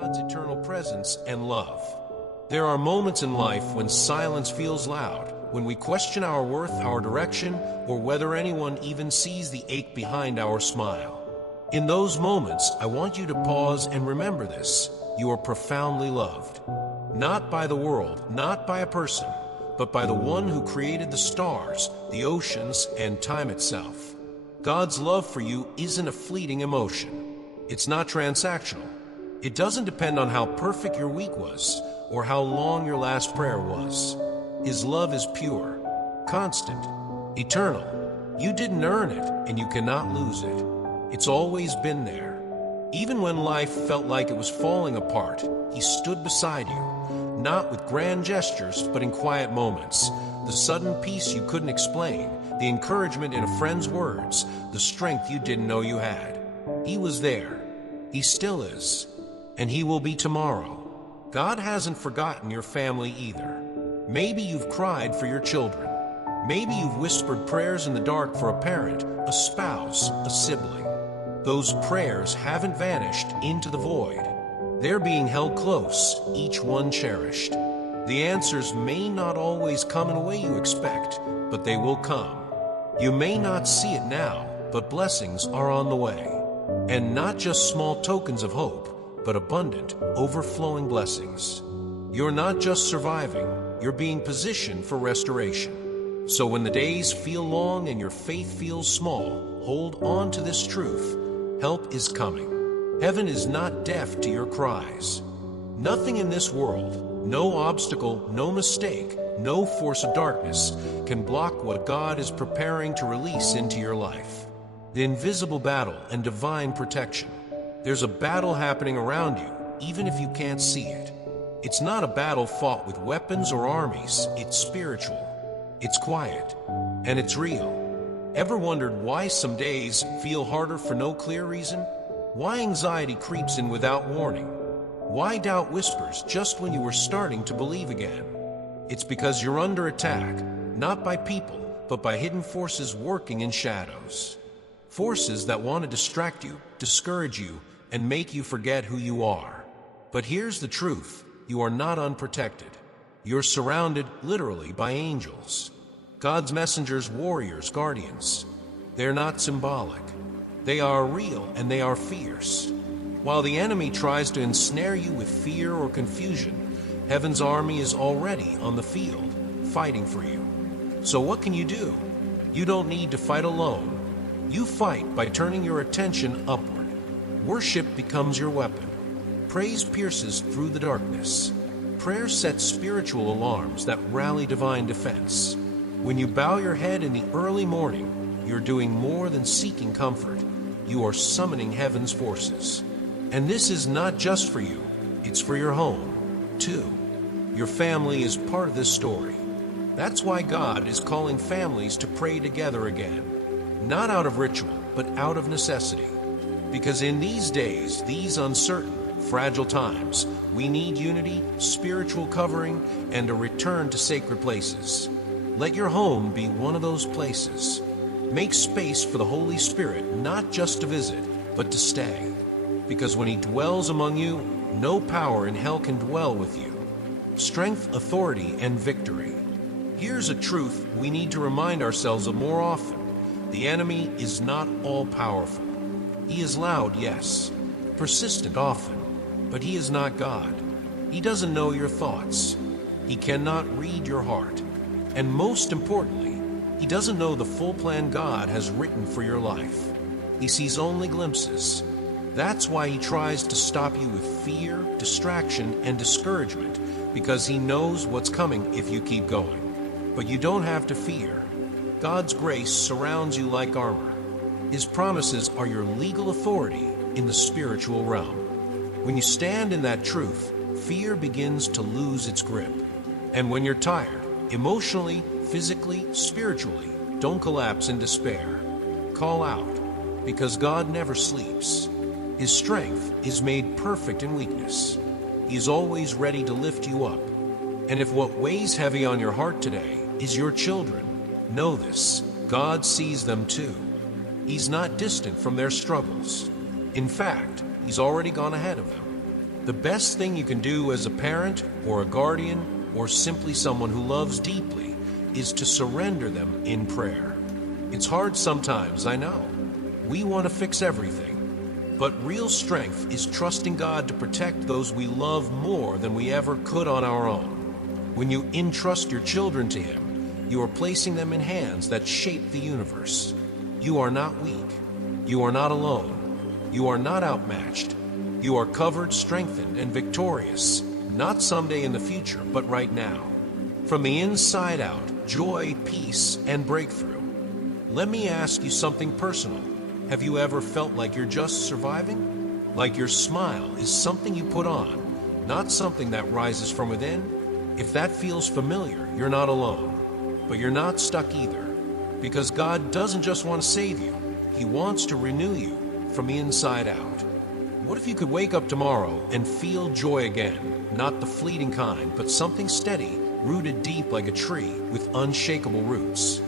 God's eternal presence and love. There are moments in life when silence feels loud, when we question our worth, our direction, or whether anyone even sees the ache behind our smile. In those moments, I want you to pause and remember this: you are profoundly loved. Not by the world, not by a person, but by the one who created the stars, the oceans, and time itself. God's love for you isn't a fleeting emotion. It's not transactional. It doesn't depend on how perfect your week was or how long your last prayer was. His love is pure, constant, eternal. You didn't earn it, and you cannot lose it. It's always been there. Even when life felt like it was falling apart, He stood beside you, not with grand gestures, but in quiet moments. The sudden peace you couldn't explain, the encouragement in a friend's words, the strength you didn't know you had. He was there. He still is. And He will be tomorrow. God hasn't forgotten your family either. Maybe you've cried for your children. Maybe you've whispered prayers in the dark for a parent, a spouse, a sibling. Those prayers haven't vanished into the void. They're being held close, each one cherished. The answers may not always come in a way you expect, but they will come. You may not see it now, but blessings are on the way. And not just small tokens of hope, but abundant, overflowing blessings. You're not just surviving, you're being positioned for restoration. So when the days feel long and your faith feels small, hold on to this truth. Help is coming. Heaven is not deaf to your cries. Nothing in this world, no obstacle, no mistake, no force of darkness can block what God is preparing to release into your life. The invisible battle and divine protection. There's a battle happening around you, even if you can't see it. It's not a battle fought with weapons or armies. It's spiritual. It's quiet. And it's real. Ever wondered why some days feel harder for no clear reason? Why anxiety creeps in without warning? Why doubt whispers just when you were starting to believe again? It's because you're under attack, not by people, but by hidden forces working in shadows. Forces that want to distract you, discourage you, and make you forget who you are. But here's the truth: you are not unprotected. You're surrounded, literally, by angels. God's messengers, warriors, guardians. They're not symbolic. They are real and they are fierce. While the enemy tries to ensnare you with fear or confusion, Heaven's army is already on the field, fighting for you. So what can you do? You don't need to fight alone. You fight by turning your attention upward. Worship becomes your weapon. Praise pierces through the darkness. Prayer sets spiritual alarms that rally divine defense. When you bow your head in the early morning, you're doing more than seeking comfort. You are summoning heaven's forces. And this is not just for you, it's for your home, too. Your family is part of this story. That's why God is calling families to pray together again. Not out of ritual, but out of necessity. Because in these days, these uncertain, fragile times, we need unity, spiritual covering, and a return to sacred places. Let your home be one of those places. Make space for the Holy Spirit, not just to visit, but to stay. Because when He dwells among you, no power in hell can dwell with you. Strength, authority, and victory. Here's a truth we need to remind ourselves of more often. The enemy is not all-powerful. He is loud, yes, persistent often, but he is not God. He doesn't know your thoughts. He cannot read your heart. And most importantly, he doesn't know the full plan God has written for your life. He sees only glimpses. That's why he tries to stop you with fear, distraction, and discouragement, because he knows what's coming if you keep going. But you don't have to fear. God's grace surrounds you like armor. His promises are your legal authority in the spiritual realm. When you stand in that truth, fear begins to lose its grip. And when you're tired, emotionally, physically, spiritually, don't collapse in despair. Call out, because God never sleeps. His strength is made perfect in weakness. He is always ready to lift you up. And if what weighs heavy on your heart today is your children, know this: God sees them too. He's not distant from their struggles. In fact, He's already gone ahead of them. The best thing you can do as a parent or a guardian or simply someone who loves deeply is to surrender them in prayer. It's hard sometimes, I know. We want to fix everything. But real strength is trusting God to protect those we love more than we ever could on our own. When you entrust your children to Him, you are placing them in hands that shape the universe. You are not weak. You are not alone. You are not outmatched. You are covered, strengthened, and victorious, not someday in the future, but right now. From the inside out, joy, peace, and breakthrough. Let me ask you something personal. Have you ever felt like you're just surviving? Like your smile is something you put on, not something that rises from within? If that feels familiar, you're not alone. But you're not stuck either. Because God doesn't just want to save you. He wants to renew you from the inside out. What if you could wake up tomorrow and feel joy again? Not the fleeting kind, but something steady, rooted deep like a tree with unshakable roots.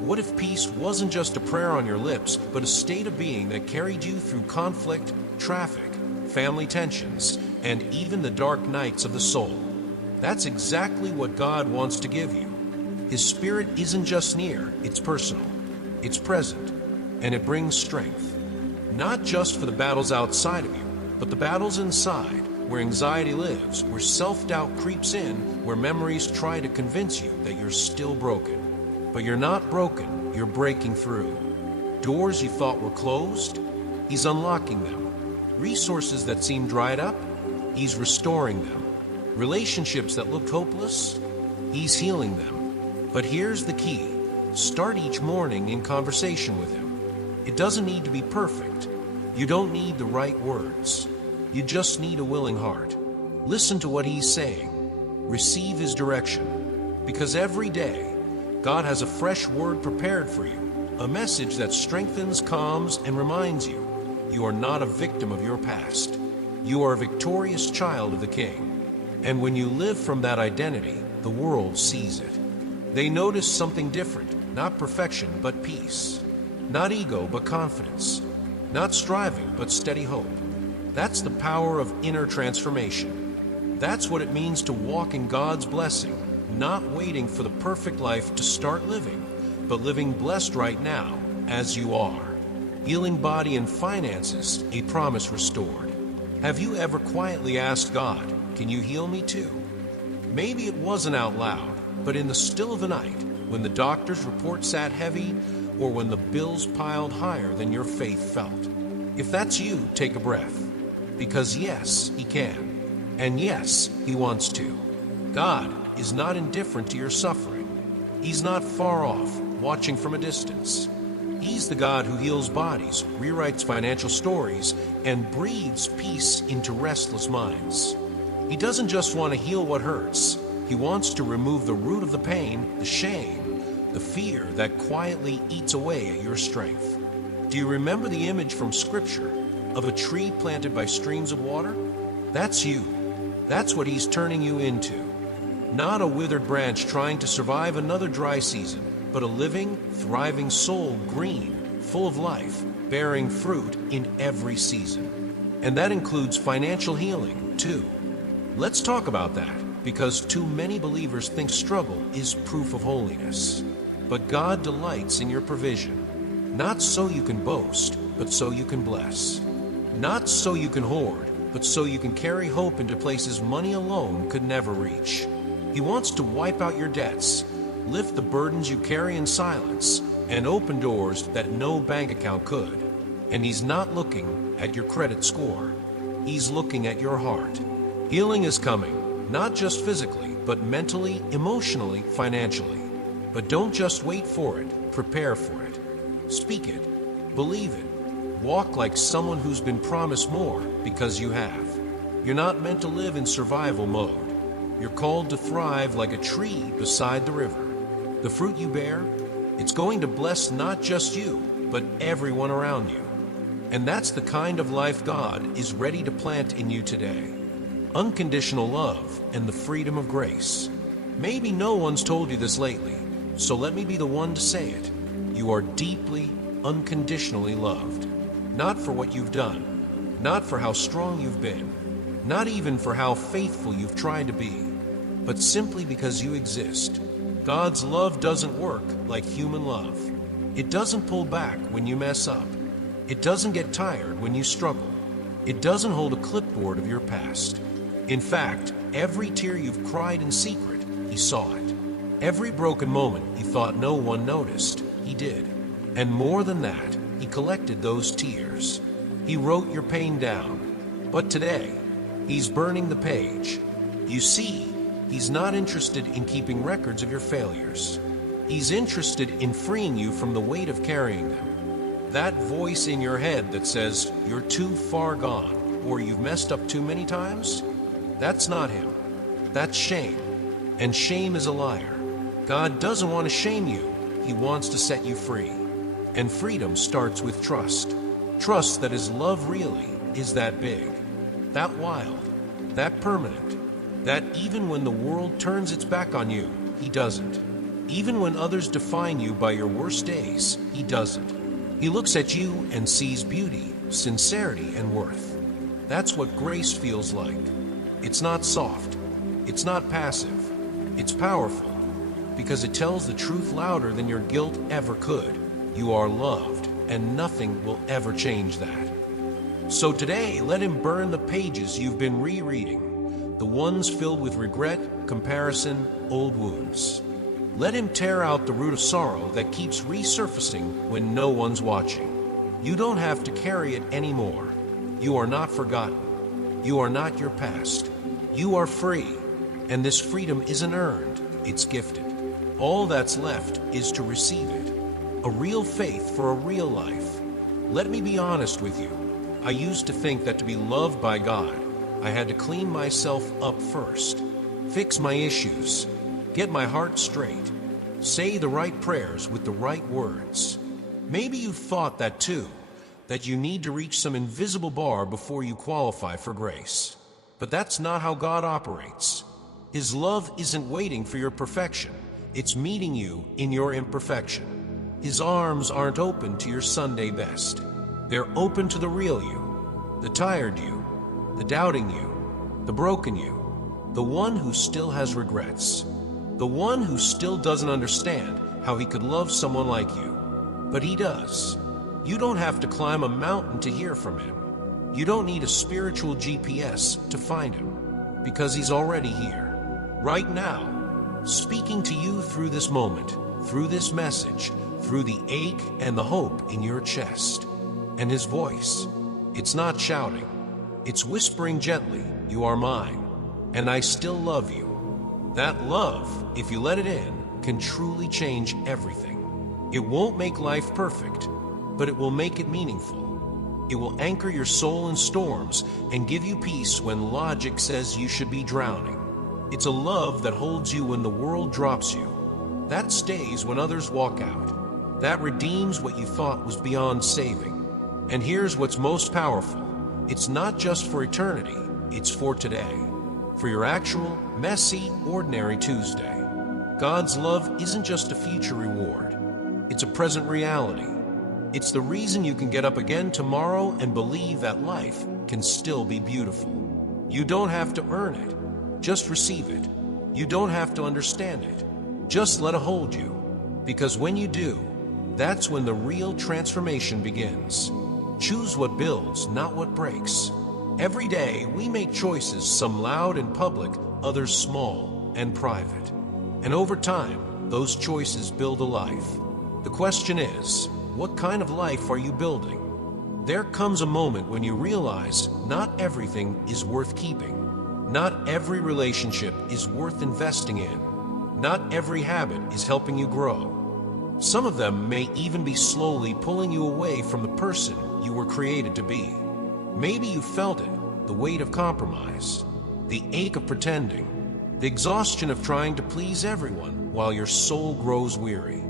What if peace wasn't just a prayer on your lips, but a state of being that carried you through conflict, traffic, family tensions, and even the dark nights of the soul? That's exactly what God wants to give you. His Spirit isn't just near, it's personal, it's present, and it brings strength. Not just for the battles outside of you, but the battles inside, where anxiety lives, where self-doubt creeps in, where memories try to convince you that you're still broken. But you're not broken, you're breaking through. Doors you thought were closed, He's unlocking them. Resources that seemed dried up, He's restoring them. Relationships that looked hopeless, He's healing them. But here's the key. Start each morning in conversation with Him. It doesn't need to be perfect. You don't need the right words. You just need a willing heart. Listen to what He's saying. Receive His direction. Because every day, God has a fresh word prepared for you. A message that strengthens, calms, and reminds you you are not a victim of your past. You are a victorious child of the King. And when you live from that identity, the world sees it. They notice something different, not perfection, but peace. Not ego, but confidence. Not striving, but steady hope. That's the power of inner transformation. That's what it means to walk in God's blessing, not waiting for the perfect life to start living, but living blessed right now, as you are. Healing body and finances, a promise restored. Have you ever quietly asked God, can you heal me too? Maybe it wasn't out loud, but in the still of the night, when the doctor's report sat heavy, or when the bills piled higher than your faith felt. If that's you, take a breath. Because yes, He can. And yes, He wants to. God is not indifferent to your suffering. He's not far off, watching from a distance. He's the God who heals bodies, rewrites financial stories, and breathes peace into restless minds. He doesn't just want to heal what hurts. He wants to remove the root of the pain, the shame, the fear that quietly eats away at your strength. Do you remember the image from Scripture of a tree planted by streams of water? That's you. That's what He's turning you into. Not a withered branch trying to survive another dry season, but a living, thriving soul, green, full of life, bearing fruit in every season. And that includes financial healing, too. Let's talk about that, because too many believers think struggle is proof of holiness. But God delights in your provision, not so you can boast, but so you can bless. Not so you can hoard, but so you can carry hope into places money alone could never reach. He wants to wipe out your debts, lift the burdens you carry in silence, and open doors that no bank account could. And He's not looking at your credit score. He's looking at your heart. Healing is coming, not just physically, but mentally, emotionally, financially. But don't just wait for it, prepare for it. Speak it, believe it, walk like someone who's been promised more, because you have. You're not meant to live in survival mode. You're called to thrive like a tree beside the river. The fruit you bear, it's going to bless not just you, but everyone around you. And that's the kind of life God is ready to plant in you today. Unconditional love and the freedom of grace. Maybe no one's told you this lately, so let me be the one to say it. You are deeply, unconditionally loved. Not for what you've done, not for how strong you've been, Not even for how faithful you've tried to be, but simply because you exist. God's love doesn't work like human love. It doesn't pull back when you mess up. It doesn't get tired when you struggle. It doesn't hold a clipboard of your past. In fact, every tear you've cried in secret, He saw it. Every broken moment you thought no one noticed, He did. And more than that, He collected those tears. He wrote your pain down. But today, He's burning the page. You see, He's not interested in keeping records of your failures. He's interested in freeing you from the weight of carrying them. That voice in your head that says you're too far gone or you've messed up too many times, that's not Him. That's shame. And shame is a liar. God doesn't want to shame you. He wants to set you free. And freedom starts with trust. Trust that His love really is that big, that wild, that permanent, that even when the world turns its back on you, He doesn't. Even when others define you by your worst days, He doesn't. He looks at you and sees beauty, sincerity, and worth. That's what grace feels like. It's not soft. It's not passive. It's powerful, because it tells the truth louder than your guilt ever could. You are loved, and nothing will ever change that. So today, let Him burn the pages you've been rereading, the ones filled with regret, comparison, old wounds. Let Him tear out the root of sorrow that keeps resurfacing when no one's watching. You don't have to carry it anymore. You are not forgotten. You are not your past. You are free, and this freedom isn't earned, it's gifted. All that's left is to receive it. A real faith for a real life. Let me be honest with you. I used to think that to be loved by God, I had to clean myself up first, fix my issues, get my heart straight, say the right prayers with the right words. Maybe you've thought that too, that you need to reach some invisible bar before you qualify for grace. But that's not how God operates. His love isn't waiting for your perfection. It's meeting you in your imperfection. His arms aren't open to your Sunday best. They're open to the real you, the tired you, the doubting you, the broken you, the one who still has regrets. The one who still doesn't understand how He could love someone like you. But He does. You don't have to climb a mountain to hear from Him. You don't need a spiritual GPS to find Him, because He's already here, right now, speaking to you through this moment, through this message, through the ache and the hope in your chest. And His voice, it's not shouting. It's whispering gently, "You are mine, and I still love you." That love, if you let it in, can truly change everything. It won't make life perfect, but it will make it meaningful. It will anchor your soul in storms and give you peace when logic says you should be drowning. It's a love that holds you when the world drops you. That stays when others walk out. That redeems what you thought was beyond saving. And here's what's most powerful. It's not just for eternity, it's for today. For your actual, messy, ordinary Tuesday. God's love isn't just a future reward. It's a present reality. It's the reason you can get up again tomorrow and believe that life can still be beautiful. You don't have to earn it. Just receive it. You don't have to understand it. Just let it hold you. Because when you do, that's when the real transformation begins. Choose what builds, not what breaks. Every day, we make choices, some loud and public, others small and private. And over time, those choices build a life. The question is, what kind of life are you building? There comes a moment when you realize not everything is worth keeping. Not every relationship is worth investing in. Not every habit is helping you grow. Some of them may even be slowly pulling you away from the person you were created to be. Maybe you felt it, the weight of compromise, the ache of pretending, the exhaustion of trying to please everyone while your soul grows weary.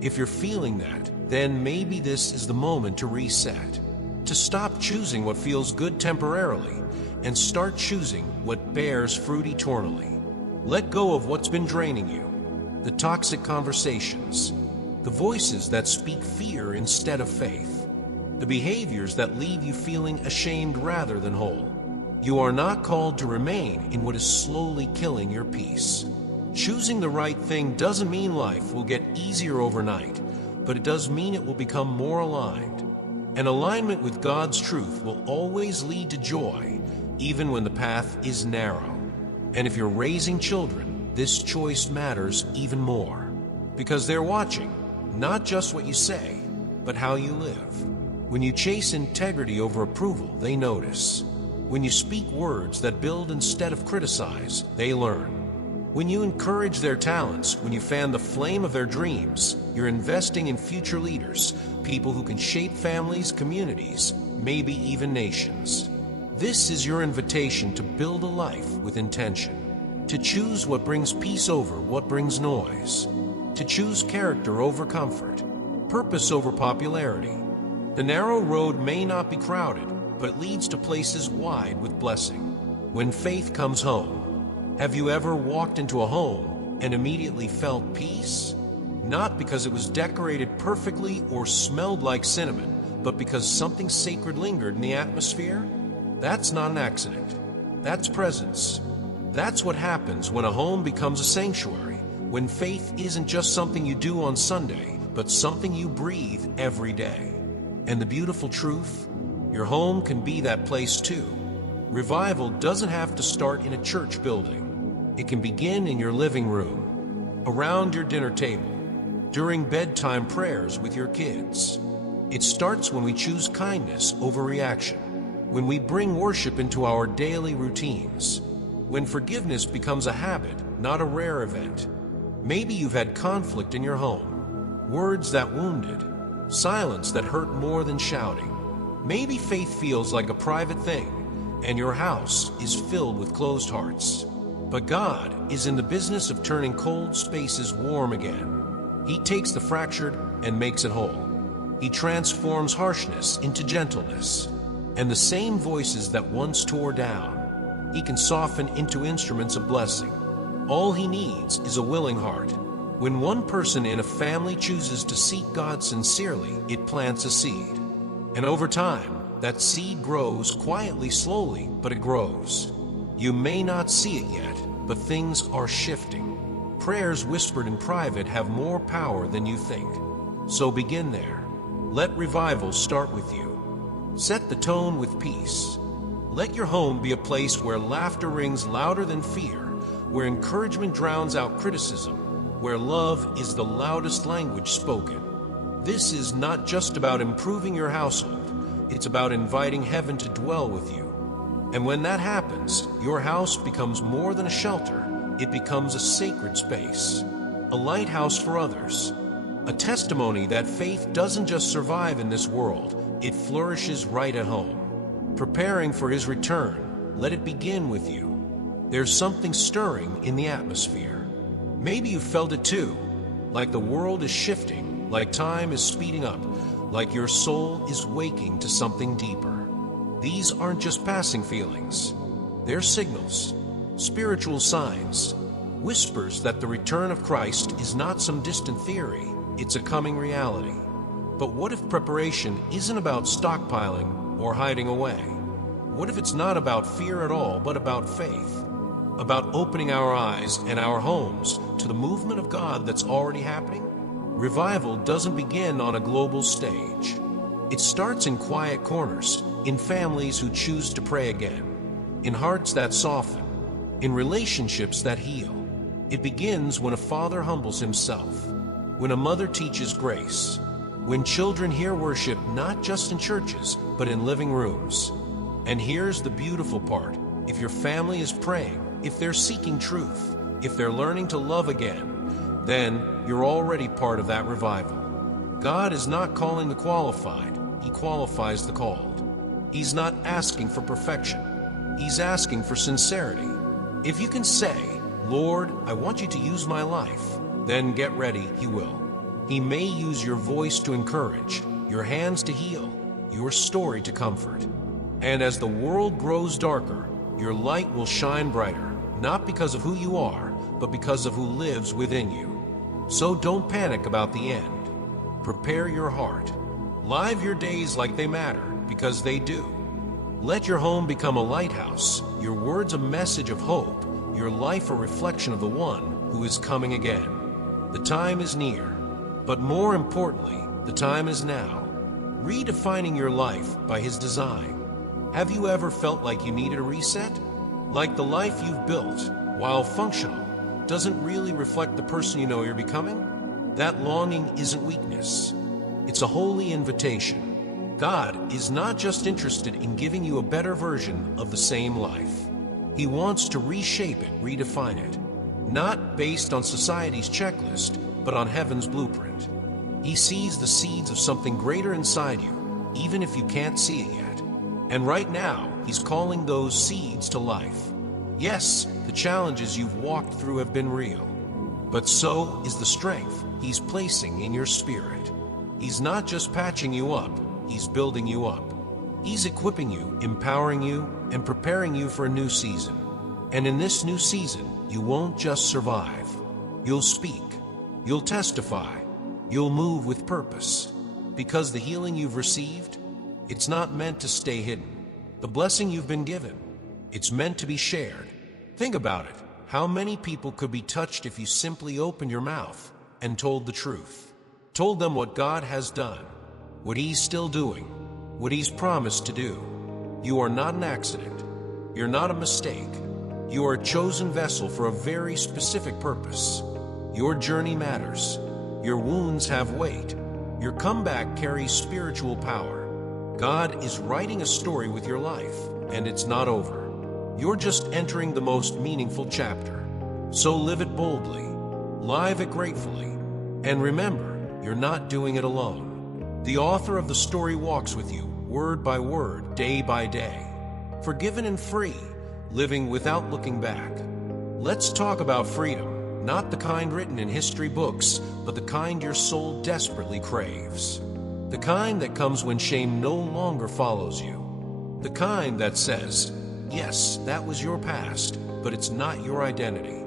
If you're feeling that, then maybe this is the moment to reset, to stop choosing what feels good temporarily and start choosing what bears fruit eternally. Let go of what's been draining you, the toxic conversations, the voices that speak fear instead of faith, the behaviors that leave you feeling ashamed rather than whole. You are not called to remain in what is slowly killing your peace. Choosing the right thing doesn't mean life will get easier overnight, but it does mean it will become more aligned. An alignment with God's truth will always lead to joy, even when the path is narrow. And if you're raising children, this choice matters even more, because they're watching, not just what you say, but how you live. When you chase integrity over approval, they notice. When you speak words that build instead of criticize, they learn. When you encourage their talents, when you fan the flame of their dreams, you're investing in future leaders, people who can shape families, communities, maybe even nations. This is your invitation to build a life with intention, to choose what brings peace over what brings noise, to choose character over comfort, purpose over popularity. The narrow road may not be crowded, but it leads to places wide with blessing. When faith comes home, have you ever walked into a home and immediately felt peace? Not because it was decorated perfectly or smelled like cinnamon, but because something sacred lingered in the atmosphere? That's not an accident. That's presence. That's what happens when a home becomes a sanctuary, when faith isn't just something you do on Sunday, but something you breathe every day. And the beautiful truth, your home can be that place too. Revival doesn't have to start in a church building. It can begin in your living room, around your dinner table, during bedtime prayers with your kids. It starts when we choose kindness over reaction, when we bring worship into our daily routines, when forgiveness becomes a habit, not a rare event. Maybe you've had conflict in your home, words that wounded, silence that hurt more than shouting. Maybe faith feels like a private thing, and your house is filled with closed hearts. But God is in the business of turning cold spaces warm again. He takes the fractured and makes it whole. He transforms harshness into gentleness. And the same voices that once tore down, He can soften into instruments of blessing. All He needs is a willing heart. When one person in a family chooses to seek God sincerely, it plants a seed. And over time, that seed grows quietly, slowly, but it grows. You may not see it yet, but things are shifting. Prayers whispered in private have more power than you think. So begin there. Let revival start with you. Set the tone with peace. Let your home be a place where laughter rings louder than fear, where encouragement drowns out criticism, where love is the loudest language spoken. This is not just about improving your household. It's about inviting heaven to dwell with you. And when that happens, your house becomes more than a shelter. It becomes a sacred space, a lighthouse for others, a testimony that faith doesn't just survive in this world, it flourishes right at home. Preparing for His return, let it begin with you. There's something stirring in the atmosphere. Maybe you felt it too, like the world is shifting, like time is speeding up, like your soul is waking to something deeper. These aren't just passing feelings. They're signals, spiritual signs, whispers that the return of Christ is not some distant theory, it's a coming reality. But what if preparation isn't about stockpiling or hiding away? What if it's not about fear at all, but about faith? About opening our eyes and our homes to the movement of God that's already happening? Revival doesn't begin on a global stage. It starts in quiet corners, in families who choose to pray again, in hearts that soften, in relationships that heal. It begins when a father humbles himself, when a mother teaches grace, when children hear worship not just in churches, but in living rooms. And here's the beautiful part. If your family is praying, if they're seeking truth, if they're learning to love again, then you're already part of that revival. God is not calling the qualified, He qualifies the called. He's not asking for perfection. He's asking for sincerity. If you can say, Lord, I want you to use my life, then get ready, He will. He may use your voice to encourage, your hands to heal, your story to comfort. And as the world grows darker, your light will shine brighter, not because of who you are, but because of who lives within you. So don't panic about the end. Prepare your heart. Live your days like they matter, because they do. Let your home become a lighthouse, your words a message of hope, your life a reflection of the one who is coming again. The time is near, but more importantly, the time is now. Redefining your life by His design. Have you ever felt like you needed a reset? Like the life you've built, while functional, doesn't really reflect the person you know you're becoming? That longing isn't weakness. It's a holy invitation. God is not just interested in giving you a better version of the same life. He wants to reshape it, redefine it, not based on society's checklist, but on heaven's blueprint. He sees the seeds of something greater inside you, even if you can't see it yet. And right now, He's calling those seeds to life. Yes, the challenges you've walked through have been real, but so is the strength He's placing in your spirit. He's not just patching you up, He's building you up. He's equipping you, empowering you, and preparing you for a new season. And in this new season, you won't just survive. You'll speak. You'll testify. You'll move with purpose. Because the healing you've received, it's not meant to stay hidden. The blessing you've been given, it's meant to be shared. Think about it. How many people could be touched if you simply opened your mouth and told the truth? Told them what God has done, what He's still doing, what He's promised to do. You are not an accident. You're not a mistake. You are a chosen vessel for a very specific purpose. Your journey matters. Your wounds have weight. Your comeback carries spiritual power. God is writing a story with your life, and it's not over. You're just entering the most meaningful chapter. So live it boldly, live it gratefully, and remember, you're not doing it alone. The author of the story walks with you, word by word, day by day. Forgiven and free, living without looking back. Let's talk about freedom, not the kind written in history books, but the kind your soul desperately craves. The kind that comes when shame no longer follows you. The kind that says, yes, that was your past, but it's not your identity.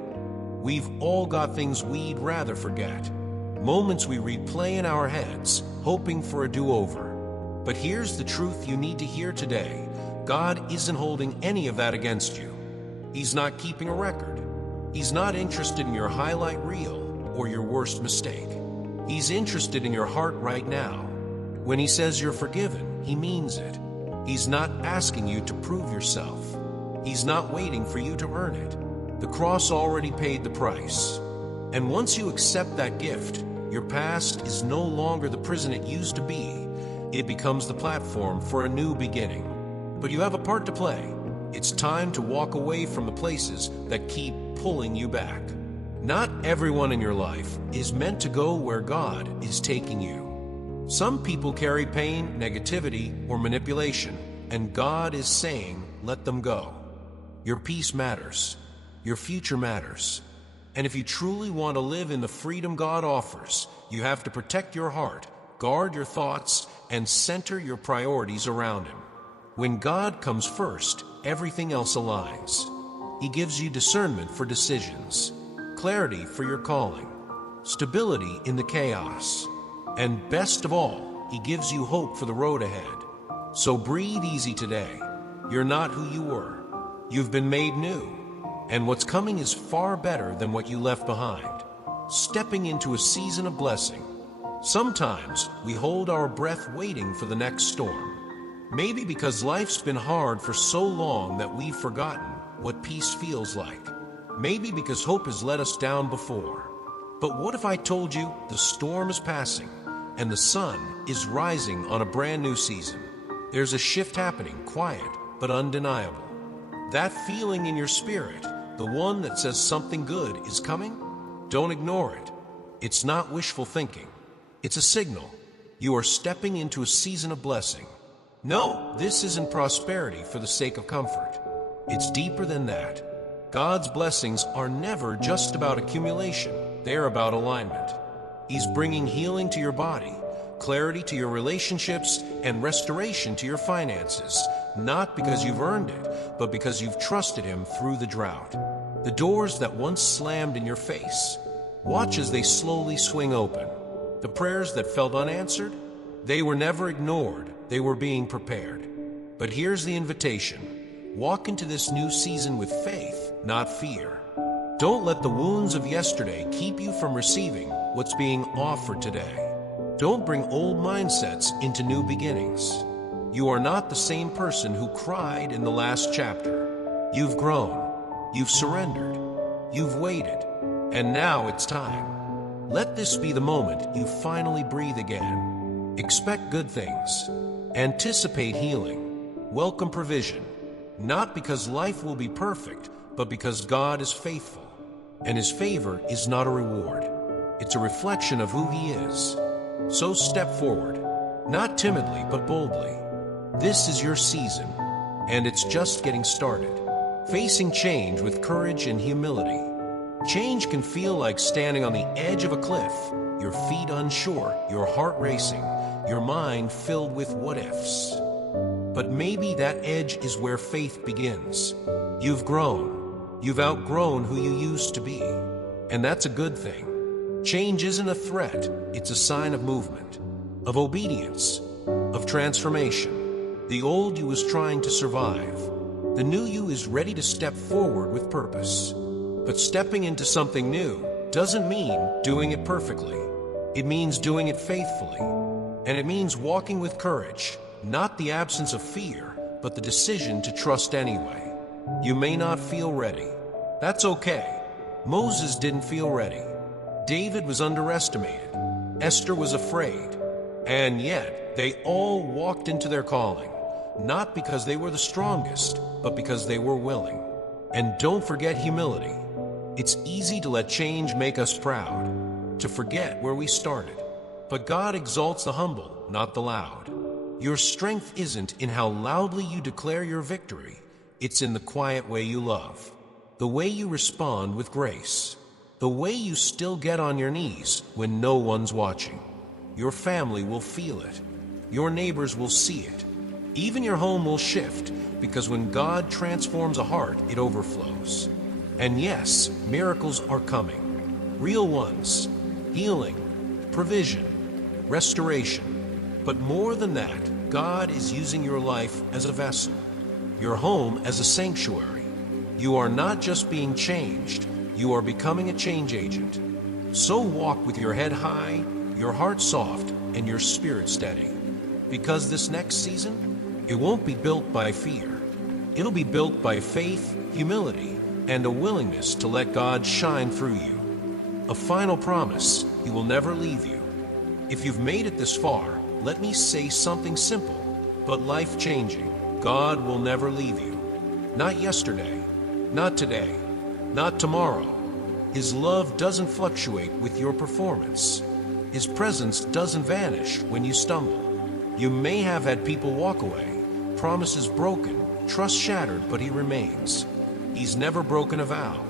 We've all got things we'd rather forget. Moments we replay in our heads, hoping for a do-over. But here's the truth you need to hear today. God isn't holding any of that against you. He's not keeping a record. He's not interested in your highlight reel or your worst mistake. He's interested in your heart right now. When He says you're forgiven, He means it. He's not asking you to prove yourself. He's not waiting for you to earn it. The cross already paid the price. And once you accept that gift, your past is no longer the prison it used to be. It becomes the platform for a new beginning. But you have a part to play. It's time to walk away from the places that keep pulling you back. Not everyone in your life is meant to go where God is taking you. Some people carry pain, negativity, or manipulation, and God is saying, let them go. Your peace matters. Your future matters. And if you truly want to live in the freedom God offers, you have to protect your heart, guard your thoughts, and center your priorities around Him. When God comes first, everything else aligns. He gives you discernment for decisions, clarity for your calling, stability in the chaos, and best of all, He gives you hope for the road ahead. So breathe easy today. You're not who you were. You've been made new. And what's coming is far better than what you left behind. Stepping into a season of blessing. Sometimes we hold our breath waiting for the next storm. Maybe because life's been hard for so long that we've forgotten what peace feels like. Maybe because hope has let us down before. But what if I told you the storm is passing and the sun is rising on a brand new season? There's a shift happening, quiet but undeniable. That feeling in your spirit, the one that says something good is coming, don't ignore it. It's not wishful thinking. It's a signal. You are stepping into a season of blessing. No, this isn't prosperity for the sake of comfort. It's deeper than that. God's blessings are never just about accumulation. They're about alignment. He's bringing healing to your body, clarity to your relationships, and restoration to your finances, not because you've earned it, but because you've trusted Him through the drought. The doors that once slammed in your face, watch as they slowly swing open. The prayers that felt unanswered, they were never ignored, they were being prepared. But here's the invitation. Walk into this new season with faith, not fear. Don't let the wounds of yesterday keep you from receiving what's being offered today. Don't bring old mindsets into new beginnings. You are not the same person who cried in the last chapter. You've grown, you've surrendered, you've waited, and now it's time. Let this be the moment you finally breathe again. Expect good things. Anticipate healing. Welcome provision. Not because life will be perfect, but because God is faithful. And His favor is not a reward. It's a reflection of who He is. So step forward, not timidly, but boldly. This is your season, and it's just getting started. Facing change with courage and humility. Change can feel like standing on the edge of a cliff, your feet unsure, your heart racing, your mind filled with what-ifs. But maybe that edge is where faith begins. You've grown. You've outgrown who you used to be. And that's a good thing. Change isn't a threat. It's a sign of movement, of obedience, of transformation. The old you is trying to survive. The new you is ready to step forward with purpose. But stepping into something new doesn't mean doing it perfectly. It means doing it faithfully. And it means walking with courage, not the absence of fear, but the decision to trust anyway. You may not feel ready. That's okay. Moses didn't feel ready. David was underestimated. Esther was afraid. And yet, they all walked into their calling. Not because they were the strongest, but because they were willing. And don't forget humility. It's easy to let change make us proud, to forget where we started. But God exalts the humble, not the loud. Your strength isn't in how loudly you declare your victory. It's in the quiet way you love, the way you respond with grace, the way you still get on your knees when no one's watching. Your family will feel it. Your neighbors will see it. Even your home will shift, because when God transforms a heart, it overflows. And yes, miracles are coming. Real ones. Healing, provision, restoration. But more than that, God is using your life as a vessel, your home as a sanctuary. You are not just being changed, you are becoming a change agent. So walk with your head high, your heart soft, and your spirit steady. Because this next season, it won't be built by fear. It'll be built by faith, humility, and a willingness to let God shine through you. A final promise: He will never leave you. If you've made it this far, let me say something simple, but life-changing. God will never leave you. Not yesterday, not today, not tomorrow. His love doesn't fluctuate with your performance. His presence doesn't vanish when you stumble. You may have had people walk away, promises broken, trust shattered, but He remains. He's never broken a vow.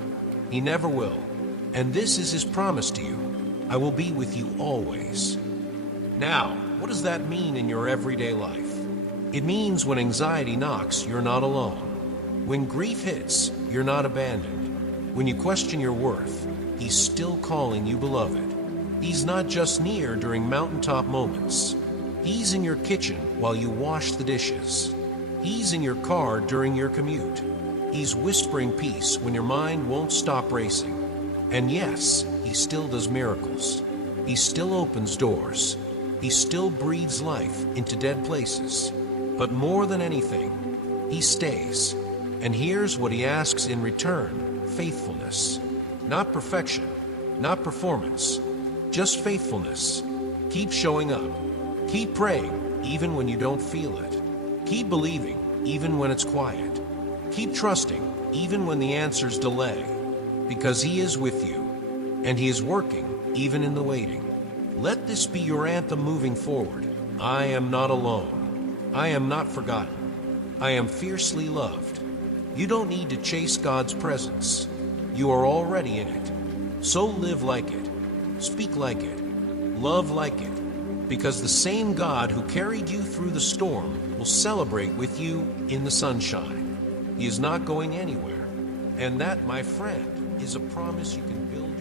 He never will. And this is His promise to you: I will be with you always. Now, what does that mean in your everyday life? It means when anxiety knocks, you're not alone. When grief hits, you're not abandoned. When you question your worth, He's still calling you beloved. He's not just near during mountaintop moments. He's in your kitchen while you wash the dishes. He's in your car during your commute. He's whispering peace when your mind won't stop racing. And yes, He still does miracles. He still opens doors. He still breathes life into dead places. But more than anything, He stays. And here's what He asks in return: faithfulness. Not perfection, not performance, just faithfulness. Keep showing up. Keep praying, even when you don't feel it. Keep believing, even when it's quiet. Keep trusting, even when the answers delay. Because He is with you, and He is working, even in the waiting. Let this be your anthem moving forward. I am not alone. I am not forgotten. I am fiercely loved. You don't need to chase God's presence. You are already in it. So live like it. Speak like it. Love like it. Because the same God who carried you through the storm will celebrate with you in the sunshine. He is not going anywhere. And that, my friend, is a promise you can build